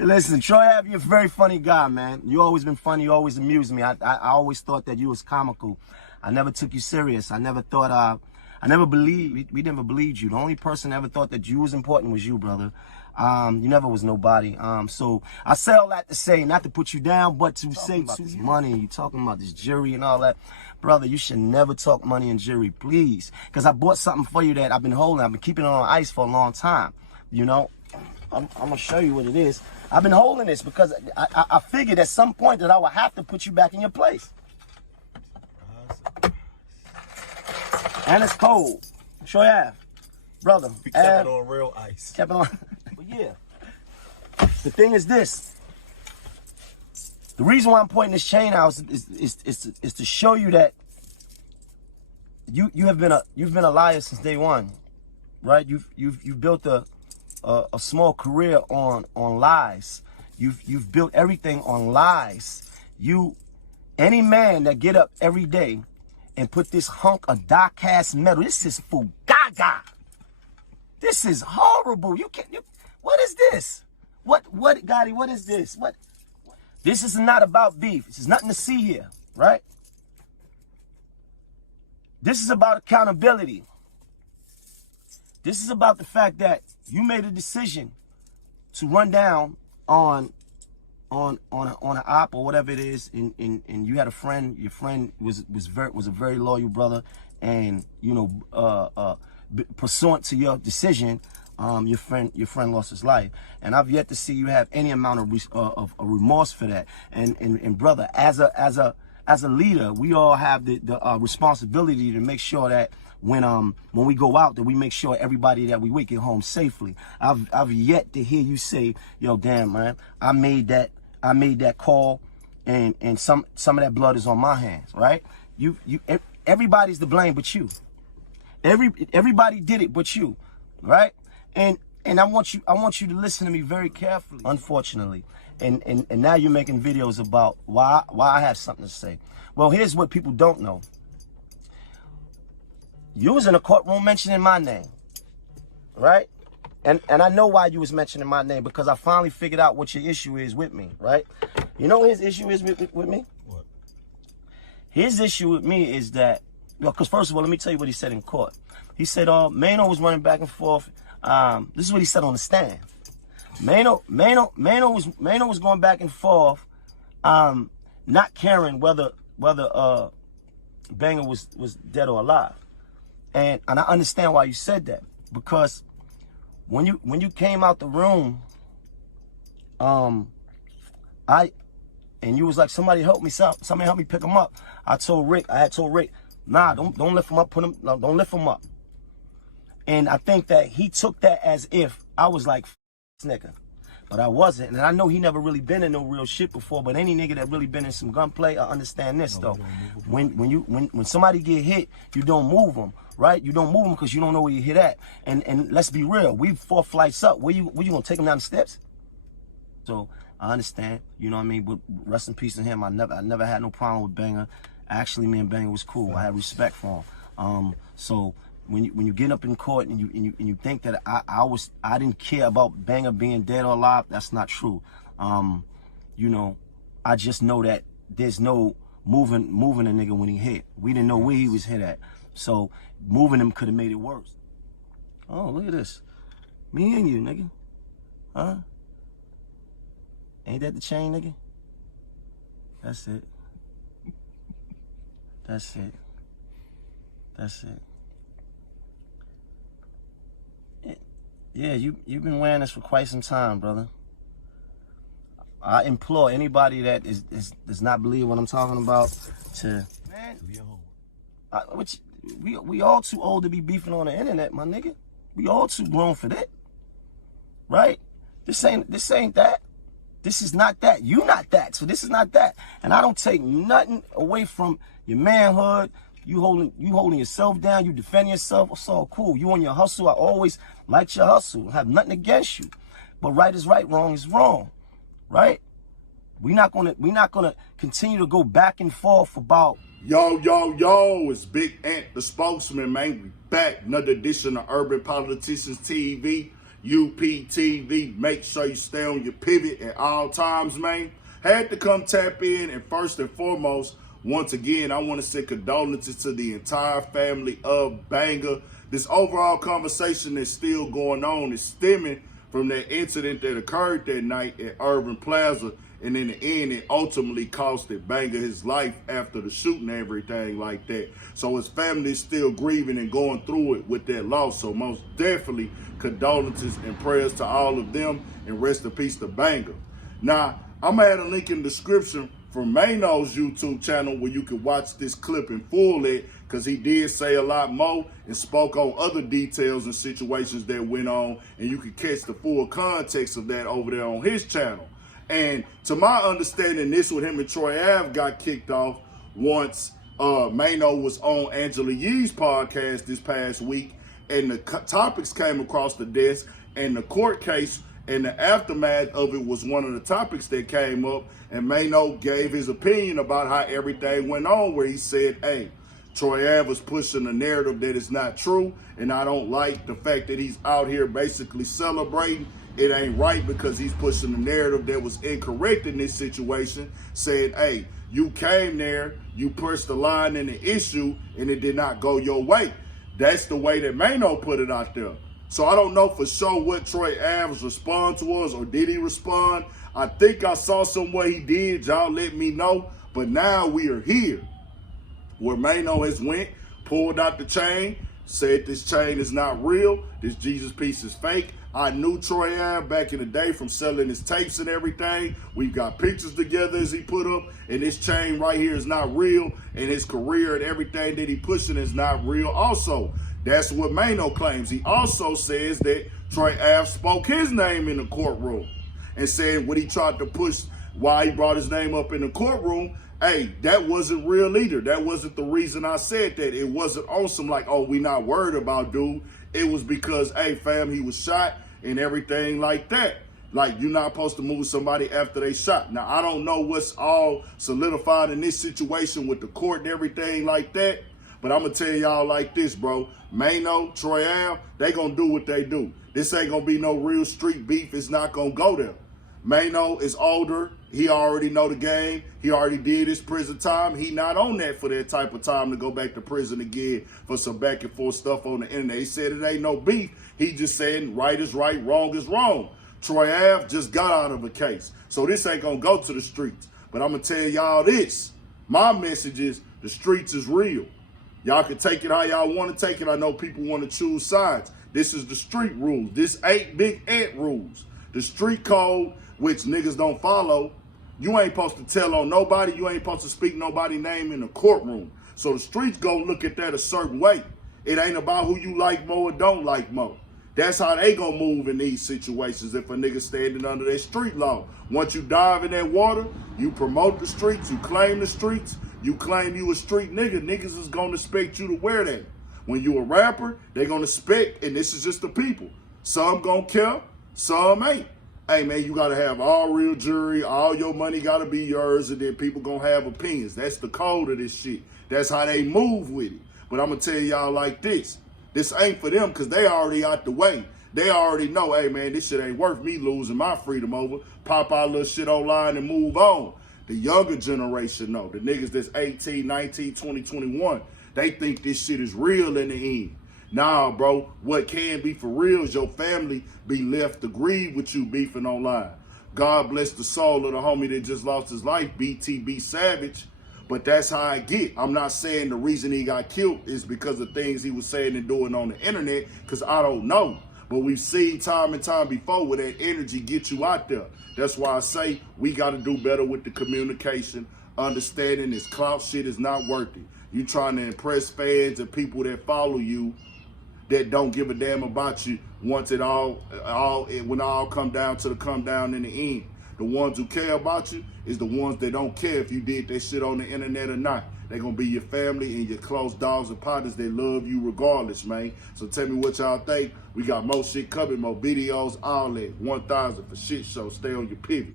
Listen, Troy Ave, you're a very funny guy, man. You always been funny. You always amused me. I always thought that you was comical. I never took you serious. I never thought, I never believed, we never believed you. The only person that ever thought that you was important was you, brother. You never was nobody. So I say all that to say, not to put you down, but to say about this money. You talking about this jury and all that. Brother, you should never talk money and jury, please. Because I bought something for you that I've been holding. I've been keeping it on ice for a long time. You know, I'm going to show you what it is. I've been holding this because I figured at some point that I would have to put you back in your place. And it's cold. Troy Ave, brother. We kept it on real ice. Kept it on. But yeah, the thing is this. The reason why I'm pointing this chain out is to show you that you've been a liar since day one, right? You've built a small career on lies. You've built everything on lies. Any man that get up every day and put this hunk of die-cast metal, this is fugaga. This is horrible. What is this? What, Gotti, what is this? What? This is not about beef. This is nothing to see here, right? This is about accountability. This is about the fact that you made a decision to run down on an op or whatever it is, and you had a friend. Your friend was a very loyal brother, and you know, pursuant to your decision, your friend lost his life, and I've yet to see you have any amount of remorse for that. And brother, as a leader, we all have the responsibility to make sure that when we go out, that we make sure everybody that we with get home safely. I've yet to hear you say, yo, damn man, I made that call, and some of that blood is on my hands, right? Everybody's to blame but you. Everybody did it but you, right? And I want you to listen to me very carefully. Unfortunately, and now you're making videos about why I have something to say. Well, here's what people don't know. You was in a courtroom mentioning my name, right? And I know why you was mentioning my name, because I finally figured out what your issue is with me, right? You know what his issue is with me? What? His issue with me is that, because first of all, let me tell you what he said in court. He said, Maino was running back and forth. This is what he said on the stand. Maino was going back and forth, not caring whether Banger was dead or alive. And I understand why you said that, because when you came out the room, and you was like, somebody help me, somebody help me pick him up. I had told Rick, nah, don't lift him up, don't lift him up. And I think that he took that as if I was like, nigga. But I wasn't, and I know he never really been in no real shit before. But any nigga that really been in some gunplay, I understand this though. When somebody get hit, you don't move them, right? You don't move them because you don't know where you hit at. And let's be real, we 4 flights up. Where you gonna take him down the steps? So I understand, you know what I mean. But rest in peace to him. I never had no problem with Banger. Actually, me and Banger was cool. I had respect for him. So when you get up in court and you think that I didn't care about Banger being dead or alive, that's not true. You know, I just know that there's no moving a nigga when he hit. We didn't know where he was hit at, so moving him could have made it worse. Oh, look at this, me and you, nigga, huh? Ain't that the chain, nigga? That's it. That's it. That's it. Yeah, you've been wearing this for quite some time, brother. I implore anybody that does not believe what I'm talking about to, man. We all too old to be beefing on the internet, my nigga. We all too grown for that, right? This ain't that. This is not that. You not that. So this is not that. And I don't take nothing away from your manhood. You holding yourself down, you defending yourself, it's all cool. You on your hustle, I always liked your hustle. I have nothing against you. But right is right, wrong is wrong. Right? We're not gonna continue to go back and forth about Yo, it's Big Ant, the spokesman, man. We back. Another edition of Urban Politicians TV. UPTV. Make sure you stay on your pivot at all times, man. Had to come tap in, and first and foremost, once again, I want to say condolences to the entire family of Banger. This overall conversation that's still going on is stemming from that incident that occurred that night at Urban Plaza. And in the end, it ultimately costed Banger his life after the shooting and everything like that. So his family is still grieving and going through it with that loss. So most definitely condolences and prayers to all of them, and rest in peace to Banger. Now, I'm going to add a link in the description from Maino's YouTube channel where you can watch this clip in full because he did say a lot more and spoke on other details and situations that went on, and you can catch the full context of that over there on his channel. And to my understanding, this with him and Troy Ave got kicked off once Maino was on Angela Yee's podcast this past week, and the topics came across the desk, and the court case and the aftermath of it was one of the topics that came up, and Maino gave his opinion about how everything went on, where he said, hey, Troy Ave was pushing a narrative that is not true, and I don't like the fact that he's out here basically celebrating. It ain't right because he's pushing a narrative that was incorrect in this situation, saying, hey, you came there, you pushed the line in the issue, and it did not go your way. That's the way that Maino put it out there. So I don't know for sure what Troy Ave's response was, or did he respond? I think I saw somewhere he did. Y'all let me know. But now we are here where Maino has went, pulled out the chain, said this chain is not real, this Jesus piece is fake. I knew Troy Ave back in the day from selling his tapes and everything. We've got pictures together as he put up, and this chain right here is not real, and his career and everything that he pushing is not real also. That's what Maino claims. He also says that Troy Ave spoke his name in the courtroom and said what he tried to push, why he brought his name up in the courtroom, hey, that wasn't real either. That wasn't the reason I said that. It wasn't on some like, oh, we not worried about dude. It was because, hey, fam, he was shot and everything like that. Like, you're not supposed to move somebody after they shot. Now, I don't know what's all solidified in this situation with the court and everything like that, but I'm going to tell y'all like this, bro. Maino, Troy Ave, they going to do what they do. This ain't going to be no real street beef. It's not going to go there. Maino is older. He already know the game. He already did his prison time. He not on that for that type of time to go back to prison again for some back and forth stuff on the internet. He said it ain't no beef. He just saying right is right, wrong is wrong. Troy Ave just got out of a case. So this ain't going to go to the streets. But I'm going to tell y'all this. My message is the streets is real. Y'all can take it how y'all want to take it. I know people want to choose sides. This is the street rules. This ain't Big Ant rules. The street code, which niggas don't follow, you ain't supposed to tell on nobody. You ain't supposed to speak nobody's name in the courtroom. So the streets go look at that a certain way. It ain't about who you like more or don't like more. That's how they gonna move in these situations if a nigga standing under that street law. Once you dive in that water, you promote the streets, you claim the streets, you claim you a street nigga, niggas is gonna expect you to wear that. When you a rapper, they gonna expect, and this is just the people. Some gonna care, some ain't. Hey man, you gotta have all real jury, all your money gotta be yours, and then people gonna have opinions. That's the code of this shit. That's how they move with it. But I'm gonna tell y'all like this. This ain't for them because they already out the way. They already know, hey man, this shit ain't worth me losing my freedom over. Pop our little shit online and move on. The younger generation know. The niggas that's 18, 19, 20, 21, they think this shit is real in the end. Nah, bro, what can be for real is your family be left to grieve with you beefing online. God bless the soul of the homie that just lost his life, BTB Savage. But that's how I get. I'm not saying the reason he got killed is because of things he was saying and doing on the internet, because I don't know. But we've seen time and time before where that energy gets you out there. That's why I say we got to do better with the communication, understanding this clout shit is not worth it. You trying to impress fans and people that follow you that don't give a damn about you once when all come down to the come down in the end. The ones who care about you is the ones that don't care if you did that shit on the internet or not. They're going to be your family and your close dogs and partners. They love you regardless, man. So tell me what y'all think. We got more shit coming, more videos, all that. 1,000 for shit show. Stay on your pivot.